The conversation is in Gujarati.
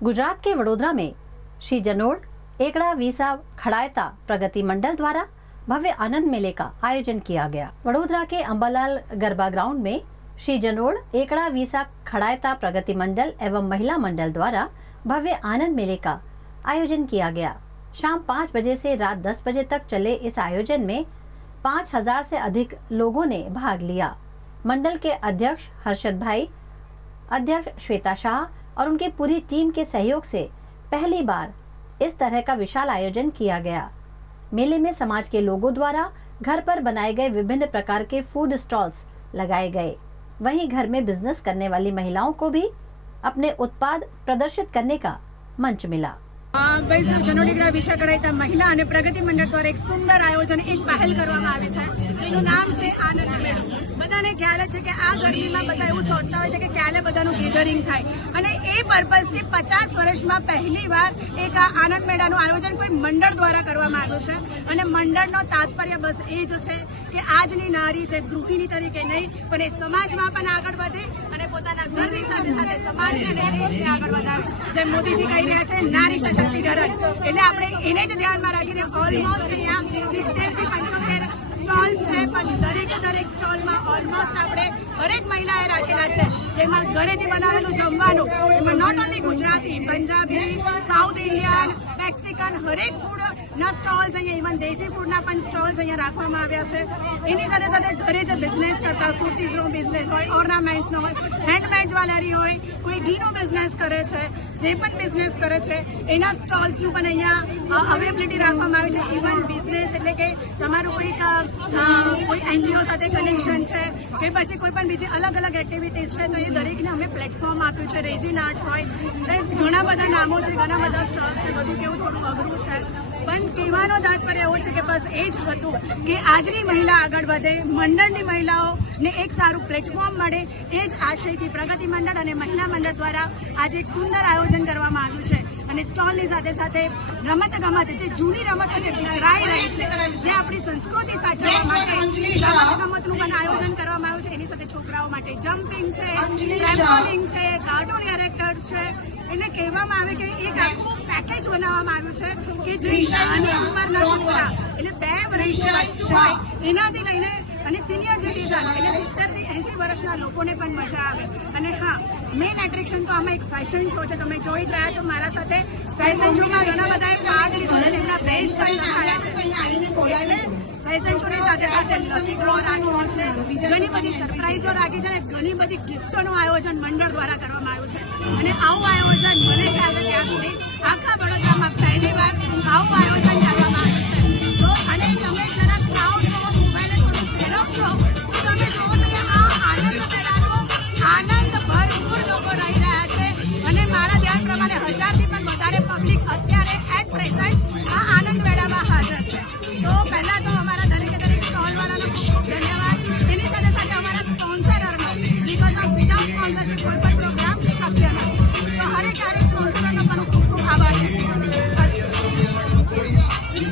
गुजरात के वडोदरा में श्री जनोड़ एकड़ा वीसा खड़ायता प्रगति मंडल द्वारा भव्य आनंद मेले का आयोजन किया गया। वडोदरा के अंबालाल गरबा ग्राउंड में श्री जनोड़ एकड़ा वीसा खड़ायता प्रगति मंडल एवं महिला मंडल द्वारा भव्य आनंद मेले का आयोजन किया गया। शाम 5 बजे से रात 10 बजे तक चले इस आयोजन में 5000 से अधिक लोगों ने भाग लिया। मंडल के अध्यक्ष हर्षद भाई, अध्यक्ष श्वेता शाह और उनकी पूरी टीम के सहयोग से पहली बार इस तरह का विशाल आयोजन किया गया। मेले में समाज के लोगों द्वारा घर पर बनाए गए विभिन्न प्रकार के फूड स्टॉल्स लगाए गए। वहीं घर में बिजनेस करने वाली महिलाओं को भी अपने उत्पाद प्रदर्शित करने का मंच मिला। जनोड़ी विषय कड़ायता महिला અને પ્રગતિ મંડળ દ્વારા એક સુંદર આયોજન એક પહેલ કરવામાં આવી છે જેનું નામ છે આનંદ મેળો। બધાને ખ્યાલ છે કે આ ગરમીમાં બધા એવું શોધતા હોય છે કે ક્યારે બધાનું ગેધરિંગ થાય અને એ પર્પઝથી 50 વર્ષમાં પહેલીવાર એક આ આનંદ મેળાનું આયોજન કોઈ મંડળ દ્વારા કરવામાં આવ્યું છે અને મંડળનો તાત્પર્ય બસ એ જ છે કે આજની નારી જે ગૃહિણી તરીકે નહીં પણ એ સમાજમાં પણ આગળ વધે અને પોતાના ઘરની સાથે સાથે સમાજને અને દેશને આગળ વધારે। જેમ મોદીજી કહી રહ્યા છે નારી સશક્તિકરણ, એટલે આપણે એને જ ધ્યાનમાં રાખીને ઓલમોસ્ટ અહીંયા 70 થી 75 સ્ટોલ્સ છે પણ દરેક સ્ટોલમાં ઓલમોસ્ટ આપણે હરેક મહિલાએ રાખેલા છે જેમાં ઘરેથી બનાવેલું જમવાનું, એમાં not only Gujarati, Punjabi, South Indian, Mexican હરેક ફૂડના સ્ટોલ્સ અહીંયા, ઇવન દેશી ફૂડના પણ સ્ટોલ્સ અહીંયા રાખવામાં આવ્યા છે। એની સાથે સાથે ઘરે જે બિઝનેસ કરતા કુર્તીઝનો બિઝનેસ હોય, ઓર્નામેન્ટ્સનો હોય, હેન્ડમેડ જ્વેલરી હોય, કોઈ ઘીનો બિઝનેસ કરે છે, જે પણ બિઝનેસ કરે છે એના સ્ટોલ્સનું પણ અહીંયા અવેલેબિલિટી રાખવામાં આવી છે। ઇવન બિઝનેસ એટલે કે તમારું કોઈ એનજીઓ સાથે કનેક્શન છે કે પછી કોઈ પણ બીજી અલગ અલગ એક્ટિવિટીઝ છે તો એ દરેકને અમે પ્લેટફોર્મ આપ્યું છે। રેઝિન આર્ટ હોય, ઘણા બધા નામો છે, ઘણા બધા સ્ટોલ્સ છે, બધું કેવું થોડું અઘરું છે પણ કહેવાનો તાત્પર્ય એવો છે કે બસ એ જ હતું કે આજની મહિલા આગળ વધે, મંડળની મહિલાઓને એક સારું પ્લેટફોર્મ મળે, એ જ આશયથી પ્રગતિ મંડળ અને મહિલા મંડળ દ્વારા આજે એક સુંદર આયોજન કરવામાં આવ્યું છે। અને સ્ટોલની સાથે સાથે રમત ગમત, જે જૂની રમતો જે વિસરાઈ રહી છે, જે આપણી સંસ્કૃતિ સાચવવા માટે રમત ગમતનું પણ આયોજન કરવામાં આવ્યું છે। એની સાથે છોકરાઓ માટે જમ્પિંગ છે, ટ્રેમ્પોલિન છે, કાર્ટૂન કેરેક્ટર્સ છે, એટલે કહેવામાં આવે કે એક આખું પેકેજ બનાવવામાં આવ્યું છે કે જે નાની ઉંમરના છોકરા એટલે 2 વર્ષનું બચ્ચું હોય એનાથી લઈને અને સિનિયર સિટીઝન એટલે 70 થી 80 વર્ષના લોકોને પણ મજા આવે। અને હા, મેઇન એટ્રેક્શન તો આમાં એક ફેશન શો છે। તમે જોઈ જ રહ્યા છો મારા સાથે ફેશન શોમાં ઘણા બધાએ પાર્ટ લીધો અને એમના બેઝ પણ લખાયા છે। ફેશન શોની સાથે સાથે લકી ડ્રો રાખવો છે, ઘણી બધી સરપ્રાઈઝો રાખી છે અને ઘણી બધી ગિફ્ટોનું આયોજન મંડળ દ્વારા કરવામાં આવ્યું છે। અને આવું આયોજન મને ખ્યાલ છે ત્યાં સુધી આખા વડોદરામાં પહેલીવાર આવું આયોજન કરવામાં આવ્યું છે। તો અને તમે જરા ક્રાઉડ મોબાઈલે થોડું ફેરવશો તો તમે જુઓ તો કે આ આનંદ મેળાનો આનંદ ભરપૂર લોકો રહી રહ્યા છે અને મારા ધ્યાન પ્રમાણે 1000થી પણ વધારે પબ્લિક અત્યારે એટ પ્રેઝન્ટ